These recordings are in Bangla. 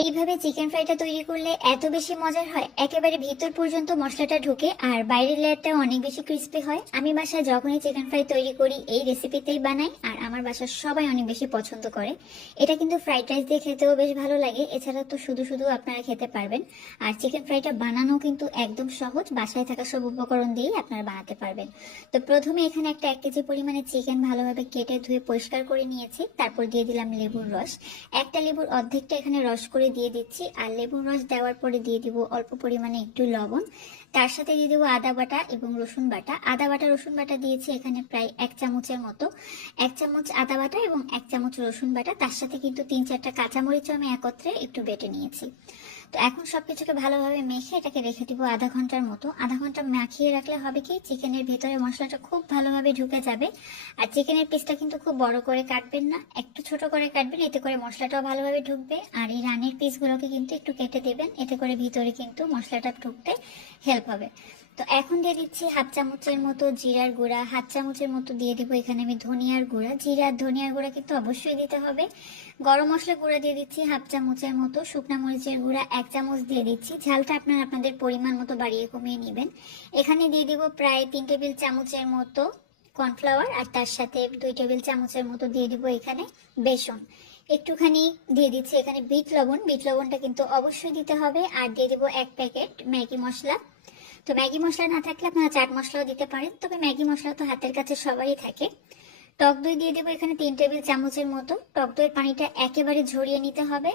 এইভাবে চিকেন ফ্রাইটা তৈরি করলে এত বেশি মজার হয়, একেবারে ভিতর পর্যন্ত মশলাটা ঢুকে আর বাইরের লেয়ারটাও অনেক বেশি ক্রিস্পি হয়। আমি বাসায় যখনই চিকেন ফ্রাই তৈরি করি এই রেসিপিতেই বানাই, আর আমার বাসার সবাই অনেক বেশি পছন্দ করে। এটা কিন্তু ফ্রাইড রাইস দিয়ে খেতেও বেশ ভালো লাগে, এছাড়া তো শুধু শুধু আপনারা খেতে পারবেন। আর চিকেন ফ্রাইটা বানানো কিন্তু একদম সহজ, বাসায় থাকা সব উপকরণ দিয়েই আপনারা বানাতে পারবেন। তো প্রথমে এখানে একটা 1 কেজি পরিমাণে চিকেন ভালোভাবে কেটে ধুয়ে পরিষ্কার করে নিয়েছি। তারপর দিয়ে দিলাম লেবুর রস। একটা লেবুর অর্ধেকটা এখানে রস করে দিয়ে দিচ্ছি, আর লেবুর রস দেওয়ার পরে দিয়ে দিব অল্প পরিমাণে একটু লবণ। তার সাথে দিয়ে দেবো আদা বাটা এবং রসুন বাটা। আদা বাটা রসুন বাটা দিয়েছি এখানে প্রায় 1 চামচের মতো। 1 চামচ আদা বাটা এবং 1 চামচ রসুন বাটা, তার সাথে কিন্তু 3-4টা কাঁচামরিচও আমি একত্রে একটু বেটে নিয়েছি। তো এখন সবকিছুকে ভালোভাবে মেখে এটাকে রেখে দিব আধা ঘন্টার মতো। আধা ঘন্টা মাখিয়ে রাখলে হবে কি, চিকেনের ভেতরে মশলাটা খুব ভালোভাবে ঢুকে যাবে। আর চিকেনের পিসটা কিন্তু খুব বড় করে কাটবেন না, একটু ছোট করে কাটবেন, এতে করে মশলাটাও ভালোভাবে ঢুকবে। আর এই রানের পিসগুলোকে কিন্তু একটু কেটে দেবেন, এতে করে ভিতরে কিন্তু মশলাটা ঢুকতে হেল্প হবে। তো এখন দিয়ে দিচ্ছি 1/2 চামচের মতো জিরার গুঁড়া, 1/2 চামচের মতো দিয়ে দিব এখানে আমি ধনিয়ার গুঁড়া। জিরা ধনিয়ার গুঁড়া কিন্তু অবশ্যই দিতে হবে। গরম মশলা গুঁড়া দিয়ে দিচ্ছি 1/2 চামচের মতো। শুকনা মরিচের গুঁড়া 1 চামচ দিয়ে দিচ্ছি, ঝালটা আপনারা আপনাদের পরিমাণ মতো বাড়িয়ে কমিয়ে নেবেন। এখানে দিয়ে দিব প্রায় 3 টেবিল চামচের মতো কর্নফ্লাওয়ার, আর তার সাথে 2 টেবিল চামচের মতো দিয়ে দিব এখানে বেসন। একটুখানি দিয়ে দিচ্ছি এখানে বিট লবণ, বিট লবণটা কিন্তু অবশ্যই দিতে হবে। আর দিয়ে দিব 1 প্যাকেট ম্যাগি মশলা। তো ম্যাগি মশলা না থাকলে আপনারা চাট মশলাও দিতে পারেন, তবে ম্যাগি মশলা তো হাতের কাছে সবারই থাকে। টক দই দিয়ে দেবো এখানে 3 টেবিল চামচের মতো। টক দইয়ের পানিটা একেবারে ঝরিয়ে নিতে হবে,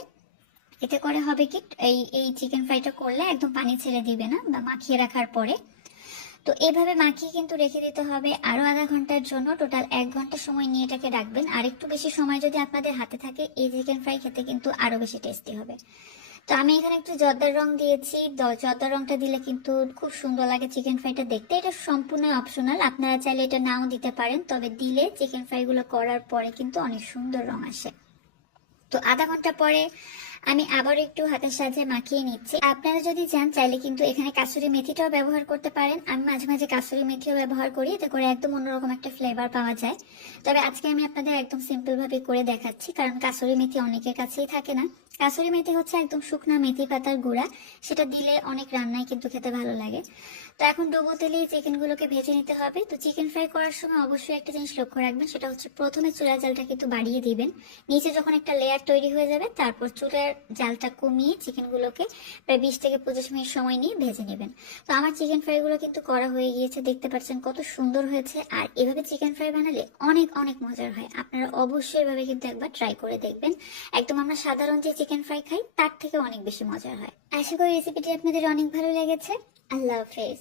এতে করে হবে কি, এই এই চিকেন ফ্রাইটা করলে একদম পানি ছেড়ে দিবে না বা মাখিয়ে রাখার পরে। তো এইভাবে মাখিয়ে কিন্তু রেখে দিতে হবে আরো আধা ঘন্টার জন্য। টোটাল 1 ঘন্টা সময় নিয়ে এটাকে রাখবেন। আর একটু বেশি সময় যদি আপনাদের হাতে থাকে, এই চিকেন ফ্রাই খেতে কিন্তু আরো বেশি টেস্টি হবে। তো আমি এখানে একটু জর্দার রং দিয়েছি, জর্দার রংটা দিলে কিন্তু খুব সুন্দর লাগে চিকেন ফ্রাইটা দেখতে। এটা সম্পূর্ণ অপশনাল, আপনারা চাইলে এটা নাও দিতে পারেন, তবে দিলে চিকেন ফ্রাইগুলো করার পরে কিন্তু অনেক সুন্দর রং আসে। তো আধা ঘন্টা পরে আমি আবার একটু হাতের সাহায্যে মাখিয়ে নিচ্ছি। আপনারা যদি চান চাইলে কিন্তু এখানে কাসুরি মেথিটাও ব্যবহার করতে পারেন। আমি মাঝে মাঝে কাসুরি মেথিও ব্যবহার করি, এতে করে একদম অন্যরকম একটা ফ্লেভার পাওয়া যায়। তবে আজকে আমি আপনাদের একদম সিম্পল ভাবে করে দেখাচ্ছি, কারণ কাসুরি মেথি অনেকের কাছেই থাকে না। কাসুরি মেথি হচ্ছে একদম শুকনা মেথি পাতার গুঁড়া, সেটা দিলে অনেক রান্নায় কিন্তু খেতে ভালো লাগে। তো এখন ডুবো তেলেই চিকেনগুলোকে ভেজে নিতে হবে। তো চিকেন ফ্রাই করার সময় অবশ্যই একটা জিনিস লক্ষ্য রাখবেন, সেটা হচ্ছে প্রথমে চুলার জালটা কিন্তু বাড়িয়ে দিবেন। নিচে যখন একটা লেয়ার তৈরি হয়ে যাবে, তারপর চুলার জালটা কমিয়ে চিকেনগুলোকে প্রায় 20 থেকে 25 মিনিট সময় নিয়ে ভেজে নেবেন। তো আমার চিকেন ফ্রাইগুলো কিন্তু করা হয়ে গিয়েছে, দেখতে পাচ্ছেন কত সুন্দর হয়েছে। আর এভাবে চিকেন ফ্রাই বানালে অনেক অনেক মজার হয়, আপনারা অবশ্যই এভাবে কিন্তু একবার ট্রাই করে দেখবেন। একদম আমরা সাধারণ যে চিকেন ফ্রাই খাই তার থেকে অনেক বেশি মজার হয়। আশা করি রেসিপিটি আপনাদের অনেক ভালো লেগেছে। আল্লাহ হাফেজ।